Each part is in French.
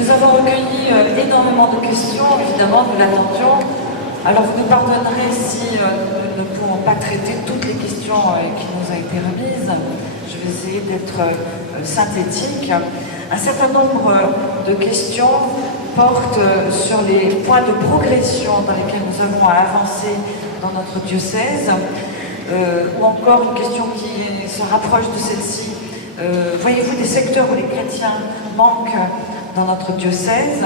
Nous avons recueilli énormément de questions, évidemment, nous l'attendions. Alors vous nous pardonnerez si nous ne pouvons pas traiter toutes les questions qui nous ont été remises. Je vais essayer d'être synthétique. Un certain nombre de questions portent sur les points de progression dans lesquels nous avons à avancer dans notre diocèse, ou encore une question qui se rapproche de celle-ci. Voyez-vous des secteurs où les chrétiens manquent dans notre diocèse,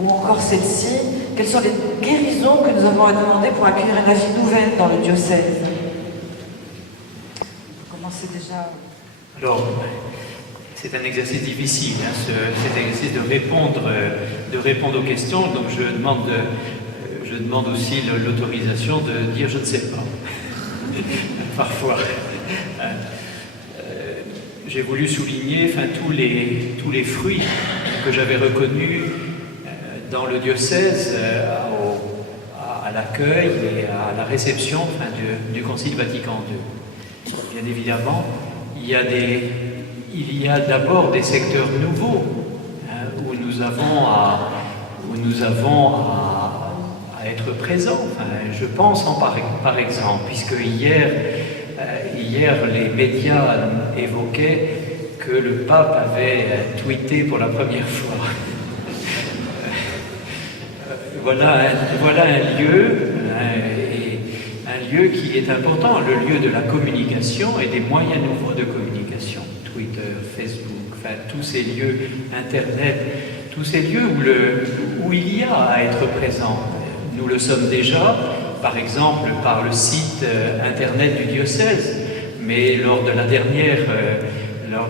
ou encore celle-ci, quelles sont les guérisons que nous avons à demander pour accueillir une vie nouvelle dans le diocèse? On peut commencer déjà. Alors, c'est un exercice difficile, hein, cet exercice de répondre aux questions, donc je demande aussi l'autorisation de dire je ne sais pas. Parfois. J'ai voulu souligner tous les fruits que j'avais reconnus dans le diocèse à l'accueil et à la réception du Concile Vatican II. Bien évidemment, il y a d'abord des secteurs nouveaux hein, où nous avons à être présents. Enfin, je pense par exemple, puisque hier les médias évoquaient que le pape avait tweeté pour la première fois. Voilà un lieu qui est important, le lieu de la communication et des moyens nouveaux de communication. Twitter, Facebook, enfin tous ces lieux, Internet, tous ces lieux où il y a à être présent. Nous le sommes déjà, par exemple, par le site Internet du diocèse, mais lors de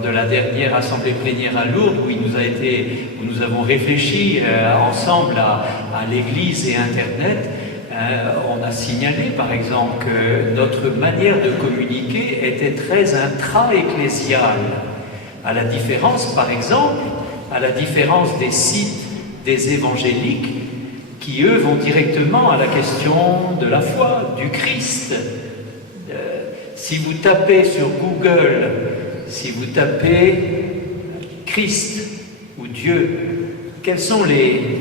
la dernière assemblée plénière à Lourdes, où nous avons réfléchi ensemble à l'Église et Internet, on a signalé, par exemple, que notre manière de communiquer était très intra-ecclésiale, à la différence, par exemple, des sites des évangéliques, qui, eux, vont directement à la question de la foi, du Christ. Si vous tapez sur Google, si vous tapez Christ ou Dieu, quels sont les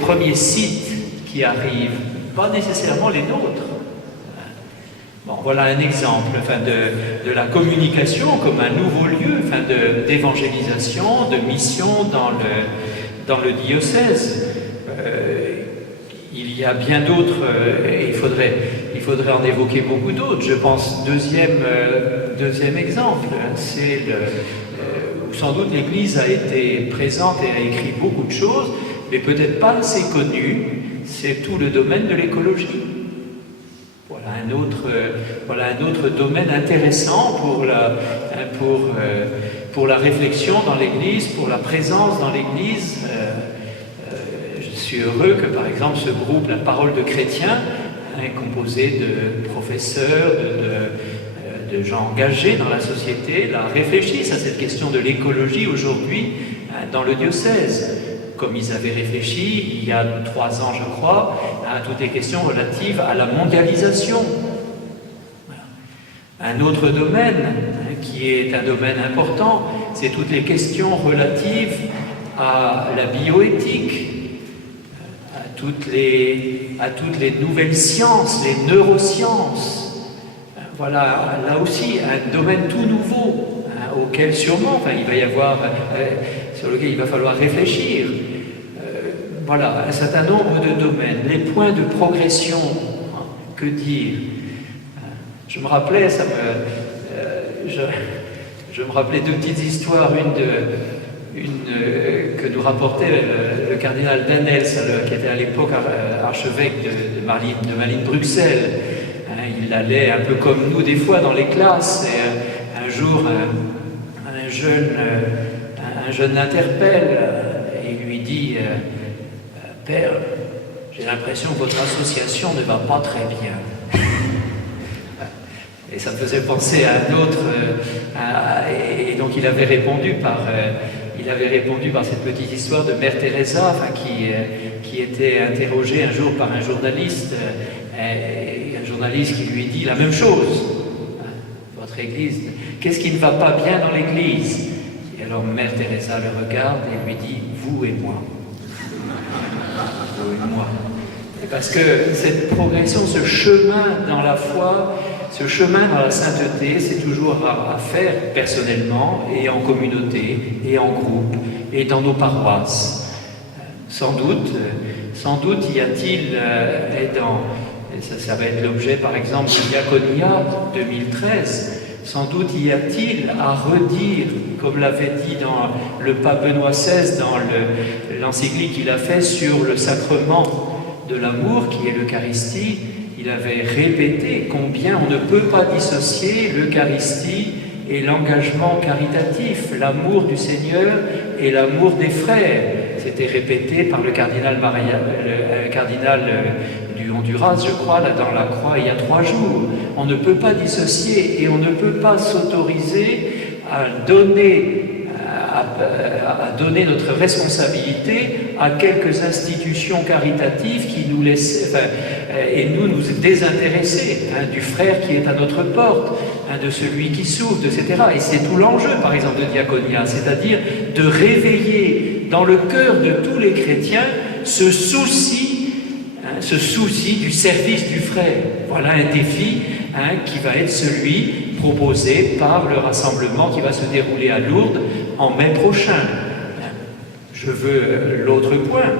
premiers sites qui arrivent? Pas nécessairement les nôtres. Bon, voilà un exemple de la communication comme un nouveau lieu d'évangélisation, de mission dans le diocèse. Il y a bien d'autres, il faudrait en évoquer beaucoup d'autres. Je pense, deuxième exemple, c'est où sans doute l'Église a été présente et a écrit beaucoup de choses, mais peut-être pas assez connues, c'est tout le domaine de l'écologie. Voilà un autre domaine intéressant pour la réflexion dans l'Église, pour la présence dans l'Église. Je suis heureux que, par exemple, ce groupe, la Parole de chrétiens, composé de professeurs, de gens engagés dans la société, réfléchissent à cette question de l'écologie aujourd'hui dans le diocèse, comme ils avaient réfléchi il y a 3 ans, je crois, à toutes les questions relatives à la mondialisation. Voilà. Un autre domaine qui est un domaine important, c'est toutes les questions relatives à la bioéthique, à toutes les nouvelles sciences, les neurosciences. Voilà, là aussi, un domaine tout nouveau, auquel sûrement, sur lequel il va falloir réfléchir. Voilà, un certain nombre de domaines, les points de progression, que dire? Je me rappelais, je me rappelais 2 petites histoires, une que nous rapportait le cardinal Danels, qui était à l'époque archevêque de Malines-Bruxelles. Il allait un peu comme nous des fois dans les classes, et un jour un jeune l'interpelle et lui dit « Père, j'ai l'impression que votre association ne va pas très bien. » Et ça me faisait penser à un autre, et donc il avait répondu par cette petite histoire de Mère Teresa, qui était interrogée un jour par un journaliste, et un journaliste qui lui dit la même chose. Votre Église, qu'est-ce qui ne va pas bien dans l'Église? Et Alors Mère Teresa le regarde et lui dit « vous et moi ». Vous et moi. Et parce que cette progression, ce chemin dans la foi, ce chemin dans la sainteté, c'est toujours à faire personnellement et en communauté et en groupe et dans nos paroisses. Sans doute y a-t-il, ça va être l'objet par exemple du Diaconia 2013, sans doute y a-t-il à redire, comme l'avait dit dans le pape Benoît XVI dans l'encyclique qu'il a fait sur le sacrement de l'amour qui est l'Eucharistie. Il avait répété combien on ne peut pas dissocier l'Eucharistie et l'engagement caritatif, l'amour du Seigneur et l'amour des frères. C'était répété par le cardinal du Honduras, je crois, là dans la croix il y a 3 jours. On ne peut pas dissocier et on ne peut pas s'autoriser à donner notre responsabilité à quelques institutions caritatives qui nous laissent, et nous désintéresser du frère qui est à notre porte, de celui qui souffre, etc. Et c'est tout l'enjeu, par exemple, de Diaconia, c'est-à-dire de réveiller dans le cœur de tous les chrétiens ce souci du service du frère. Voilà un défi qui va être celui proposé par le rassemblement qui va se dérouler à Lourdes en mai prochain. Je veux l'autre point.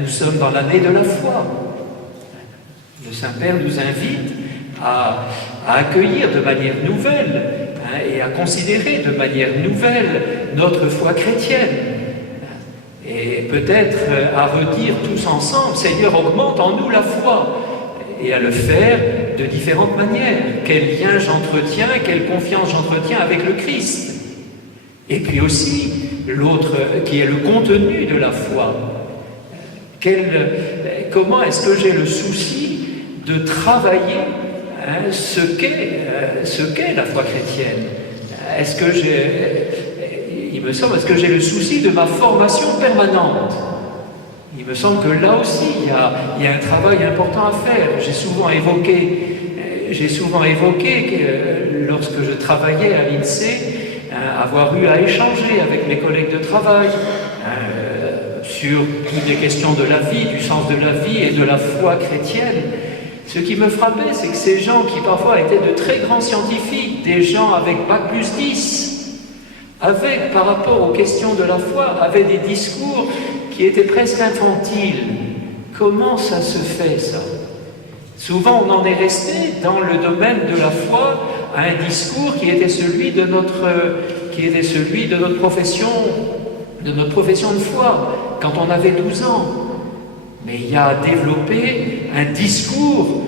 Nous sommes dans l'année de la foi. Le Saint-Père nous invite à accueillir de manière nouvelle et à considérer de manière nouvelle notre foi chrétienne. Et peut-être à redire tous ensemble, Seigneur, augmente en nous la foi, et à le faire de différentes manières. Quel lien j'entretiens, quelle confiance j'entretiens avec le Christ. Et puis aussi, l'autre qui est le contenu de la foi. Comment est-ce que j'ai le souci de travailler ce qu'est la foi chrétienne? Est-ce que j'ai le souci de ma formation permanente? Il me semble que là aussi, il y a un travail important à faire. J'ai souvent évoqué que lorsque je travaillais à l'INSEE, avoir eu à échanger avec mes collègues de travail sur toutes les questions de la vie, du sens de la vie et de la foi chrétienne. Ce qui me frappait, c'est que ces gens qui parfois étaient de très grands scientifiques, des gens avec Bac plus 10, par rapport aux questions de la foi, avaient des discours qui étaient presque infantiles. Comment ça se fait, ça? Souvent, on en est resté dans le domaine de la foi à un discours qui était celui de notre profession de foi, quand on avait 12 ans. Mais il y a à développer un discours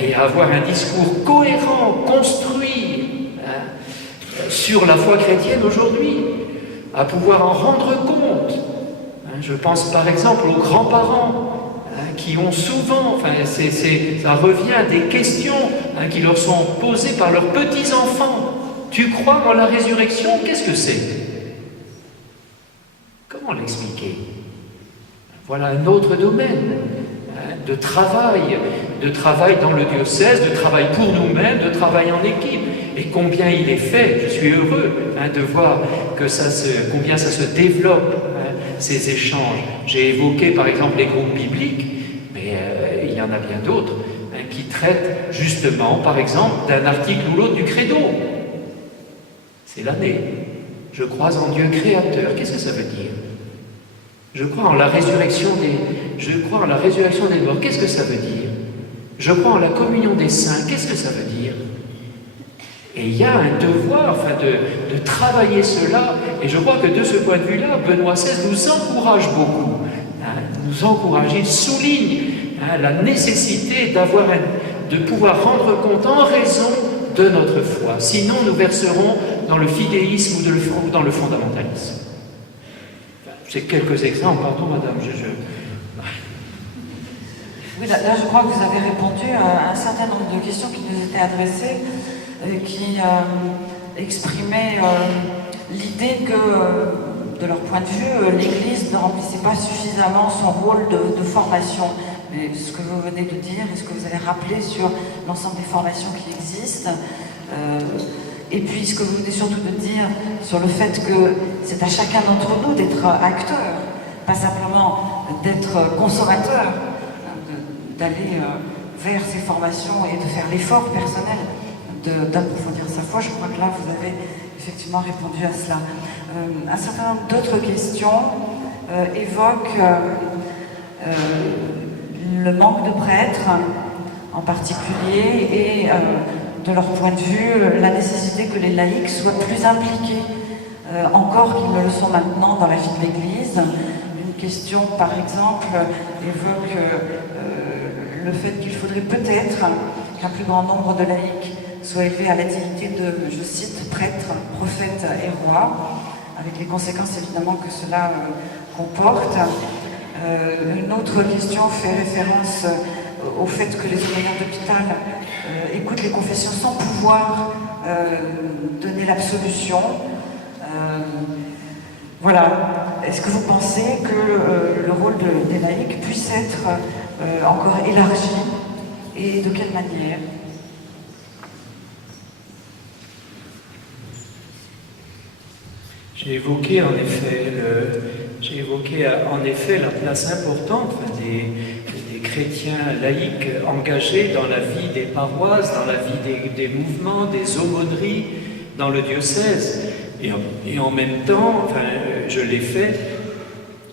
et à avoir un discours cohérent, construit sur la foi chrétienne aujourd'hui, à pouvoir en rendre compte. Je pense par exemple aux grands-parents qui ont souvent, ça revient à des questions qui leur sont posées par leurs petits-enfants. Tu crois en la résurrection? Qu'est-ce que c'est? Comment l'expliquer? Voilà un autre domaine de travail dans le diocèse, de travail pour nous-mêmes, de travail en équipe. Et combien il est fait, je suis heureux de voir que combien ça se développe, ces échanges. J'ai évoqué par exemple les groupes bibliques, mais il y en a bien d'autres qui traitent justement, par exemple, d'un article ou l'autre du credo. C'est l'année. Je crois en Dieu créateur. Qu'est-ce que ça veut dire? Je crois en la résurrection des morts. Qu'est-ce que ça veut dire? Je crois en la communion des saints. Qu'est-ce que ça veut dire? Et il y a un devoir de travailler cela. Et je crois que de ce point de vue-là, Benoît XVI nous encourage beaucoup. Il souligne la nécessité de pouvoir rendre compte en raison de notre foi. Sinon, nous verserons dans le fidéisme ou dans le fondamentalisme. C'est quelques exemples, pardon madame, Oui, là, je crois que vous avez répondu à un certain nombre de questions qui nous étaient adressées, qui exprimaient l'idée que, de leur point de vue, l'Église ne remplissait pas suffisamment son rôle de formation. Mais ce que vous venez de dire, et ce que vous avez rappelé sur l'ensemble des formations qui existent, Et puis ce que vous venez surtout de dire sur le fait que c'est à chacun d'entre nous d'être acteur, pas simplement d'être consommateur, d'aller vers ces formations et de faire l'effort personnel d'approfondir sa foi. Je crois que là, vous avez effectivement répondu à cela. Un certain nombre d'autres questions évoquent le manque de prêtres en particulier et de leur point de vue, la nécessité que les laïcs soient plus impliqués encore qu'ils ne le sont maintenant dans la vie de l'Église. Une question, par exemple, évoque le fait qu'il faudrait peut-être qu'un plus grand nombre de laïcs soient élevés à la dignité de, je cite, prêtre, prophète et roi, avec les conséquences évidemment que cela comporte. Une autre question fait référence au fait que les aumônières d'hôpital écoutent les confessions sans pouvoir donner l'absolution. Voilà. Est-ce que vous pensez que le rôle des laïcs puisse être encore élargi et de quelle manière? J'ai évoqué en effet la place importante des chrétiens laïcs engagés dans la vie des paroisses, dans la vie des mouvements, des aumôneries dans le diocèse. Et en même temps, je l'ai fait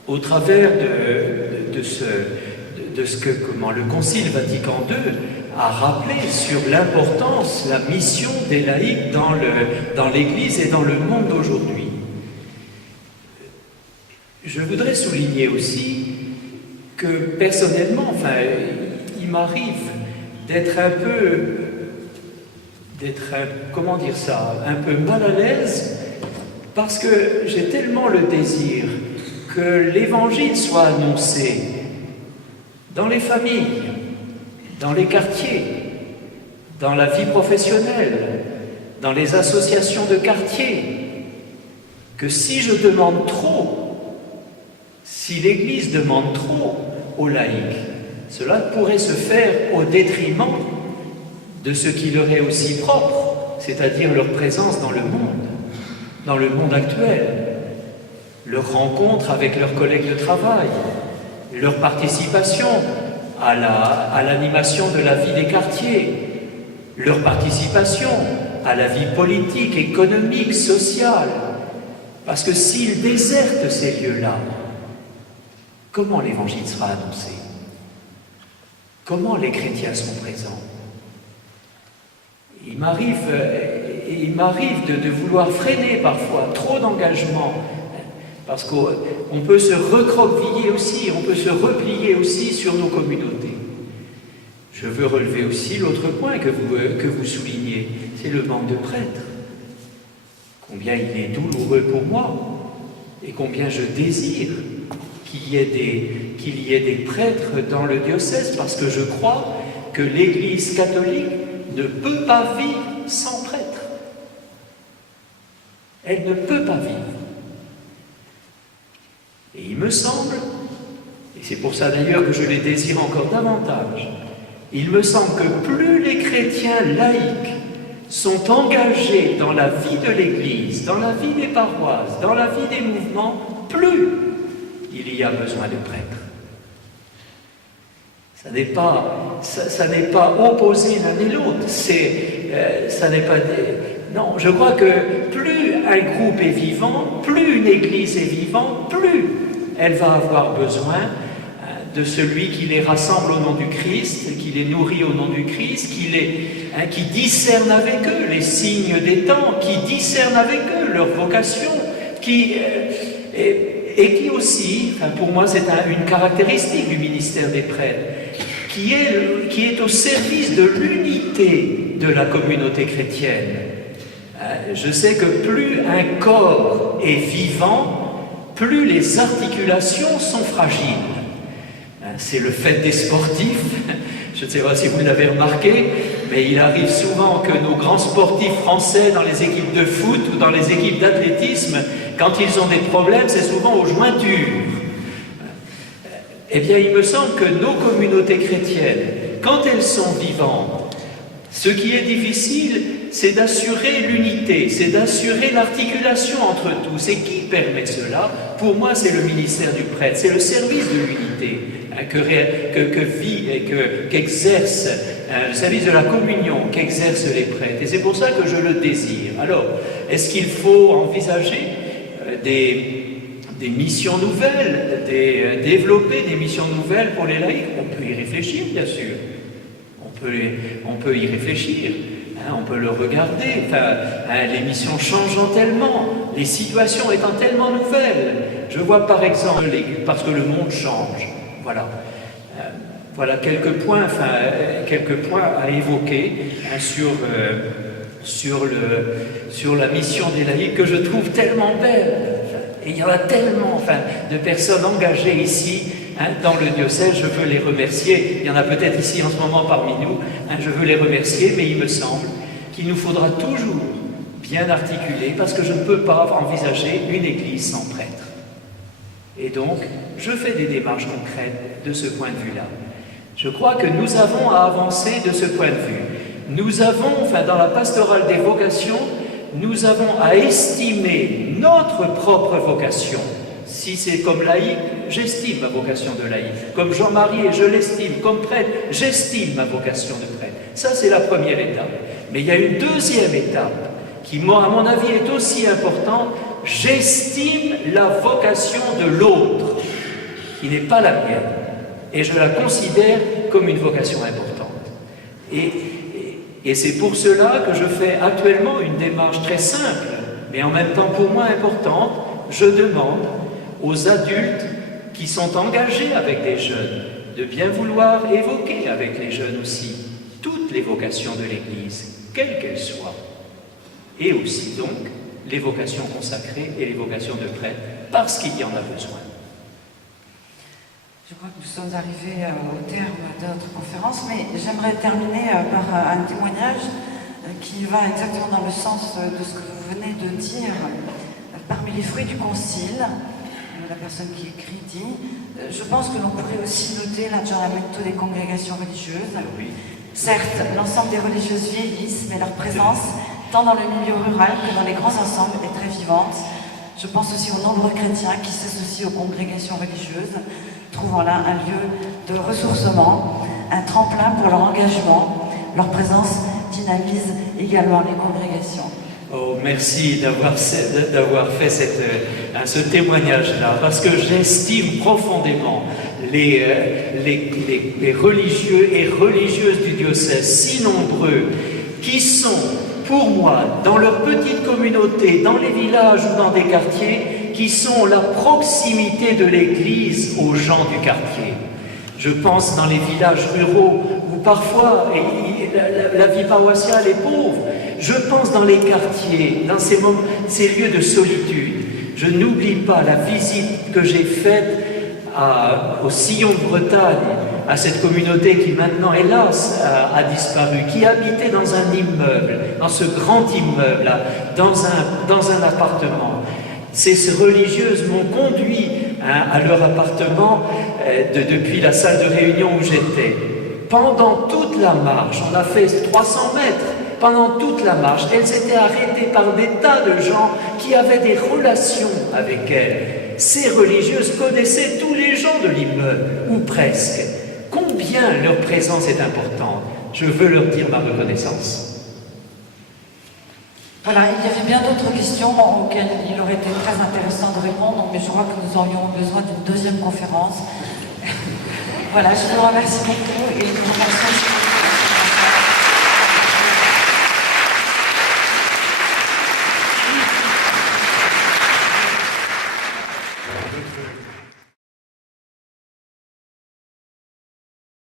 au travers de ce que le Concile Vatican II a rappelé sur l'importance, la mission des laïcs dans l'Église et dans le monde d'aujourd'hui. Je voudrais souligner aussi que personnellement, il m'arrive d'être un peu mal à l'aise parce que j'ai tellement le désir que l'Évangile soit annoncé dans les familles, dans les quartiers, dans la vie professionnelle, dans les associations de quartier, que si je demande trop, si l'Église demande trop aux laïcs, cela pourrait se faire au détriment de ce qui leur est aussi propre, c'est-à-dire leur présence dans le monde actuel, leur rencontre avec leurs collègues de travail, leur participation à l'animation de la vie des quartiers, leur participation à la vie politique, économique, sociale. Parce que s'ils désertent ces lieux-là, comment l'Évangile sera annoncé? Comment les chrétiens sont présents? Il m'arrive de vouloir freiner parfois trop d'engagement, parce qu'on peut se recroqueviller aussi, on peut se replier aussi sur nos communautés. Je veux relever aussi l'autre point que vous soulignez, c'est le manque de prêtres. Combien il est douloureux pour moi, et combien je désire qu'il y ait des prêtres dans le diocèse, parce que je crois que l'Église catholique ne peut pas vivre sans prêtre. Elle ne peut pas vivre. Et il me semble, et c'est pour ça d'ailleurs que je les désire encore davantage, il me semble que plus les chrétiens laïcs sont engagés dans la vie de l'Église, dans la vie des paroisses, dans la vie des mouvements, plus il y a besoin de prêtres. Ça n'est pas opposé l'un et l'autre. Non, je crois que plus un groupe est vivant, plus une Église est vivante, plus elle va avoir besoin de celui qui les rassemble au nom du Christ, qui les nourrit au nom du Christ, qui discerne avec eux les signes des temps, qui discerne avec eux leur vocation, et qui aussi, pour moi c'est une caractéristique du ministère des prêtres, qui est au service de l'unité de la communauté chrétienne. Je sais que plus un corps est vivant, plus les articulations sont fragiles. C'est le fait des sportifs. Je ne sais pas si vous l'avez remarqué, mais il arrive souvent que nos grands sportifs français dans les équipes de foot ou dans les équipes d'athlétisme, quand ils ont des problèmes, c'est souvent aux jointures. Eh bien, il me semble que nos communautés chrétiennes, quand elles sont vivantes, ce qui est difficile, c'est d'assurer l'unité, c'est d'assurer l'articulation entre tous. Et qui permet cela? Pour moi, c'est le ministère du prêtre, c'est le service de l'unité que vit et qu'exerce le service de la communion, qu'exercent les prêtres. Et c'est pour ça que je le désire. Alors, est-ce qu'il faut envisager des missions nouvelles, développer des missions nouvelles pour les laïcs? On peut y réfléchir, bien sûr. On peut y réfléchir. On peut le regarder, les missions changeant tellement, les situations étant tellement nouvelles. Je vois par exemple, parce que le monde change, voilà quelques points à évoquer sur la mission des laïcs que je trouve tellement belle. Et il y en a tellement de personnes engagées ici dans le diocèse, je veux les remercier. Il y en a peut-être ici en ce moment parmi nous, je veux les remercier, mais il me semble qu'il nous faudra toujours bien articuler, parce que je ne peux pas envisager une église sans prêtre. Et donc, je fais des démarches concrètes de ce point de vue-là. Je crois que nous avons à avancer de ce point de vue. Nous avons, dans la pastorale des vocations, nous avons à estimer notre propre vocation. Si c'est comme laïc, j'estime ma vocation de laïc. Comme Jean-Marie, je l'estime. Comme prêtre, j'estime ma vocation de prêtre. Ça, c'est la première étape. Mais il y a une deuxième étape qui, à mon avis, est aussi importante. J'estime la vocation de l'autre, qui n'est pas la mienne. Et je la considère comme une vocation importante. Et c'est pour cela que je fais actuellement une démarche très simple, mais en même temps pour moi importante. Je demande aux adultes qui sont engagés avec des jeunes de bien vouloir évoquer avec les jeunes aussi toutes les vocations de l'Église, quelles qu'elles soient, et aussi donc les vocations consacrées et les vocations de prêtre, parce qu'il y en a besoin. Je crois que nous sommes arrivés au terme de notre conférence, mais j'aimerais terminer par un témoignage qui va exactement dans le sens de ce que vous venez de dire. Parmi les fruits du concile, la personne qui écrit dit je pense que l'on pourrait aussi noter l'aggiornamento des congrégations religieuses. Oui. Certes, l'ensemble des religieuses vieillissent, mais leur présence, tant dans le milieu rural que dans les grands ensembles, est très vivante. Je pense aussi aux nombreux chrétiens qui s'associent aux congrégations religieuses, trouvant là un lieu de ressourcement, un tremplin pour leur engagement. Leur présence dynamise également les congrégations. Oh, merci d'avoir fait ce témoignage-là, parce que j'estime profondément les religieux et religieuses du diocèse, si nombreux, qui sont, pour moi, dans leur petite communauté, dans les villages ou dans des quartiers, qui sont la proximité de l'Église aux gens du quartier. Je pense dans les villages ruraux où parfois la vie paroissiale est pauvre. Je pense dans les quartiers, dans ces lieux de solitude. Je n'oublie pas la visite que j'ai faite au Sillon de Bretagne, à cette communauté qui maintenant, hélas, a disparu, qui habitait dans un immeuble, dans ce grand immeuble, là, dans un appartement. Ces religieuses m'ont conduit à leur appartement depuis la salle de réunion où j'étais. Pendant toute la marche, on a fait 300 mètres, pendant toute la marche, elles étaient arrêtées par des tas de gens qui avaient des relations avec elles. Ces religieuses connaissaient tous les gens de l'immeuble, ou presque. Combien leur présence est importante. Je veux leur dire ma reconnaissance. Voilà, il y avait bien d'autres questions auxquelles il aurait été très intéressant de répondre, mais je crois que nous aurions besoin d'une deuxième conférence. Voilà, je vous remercie beaucoup et nous vous remercions.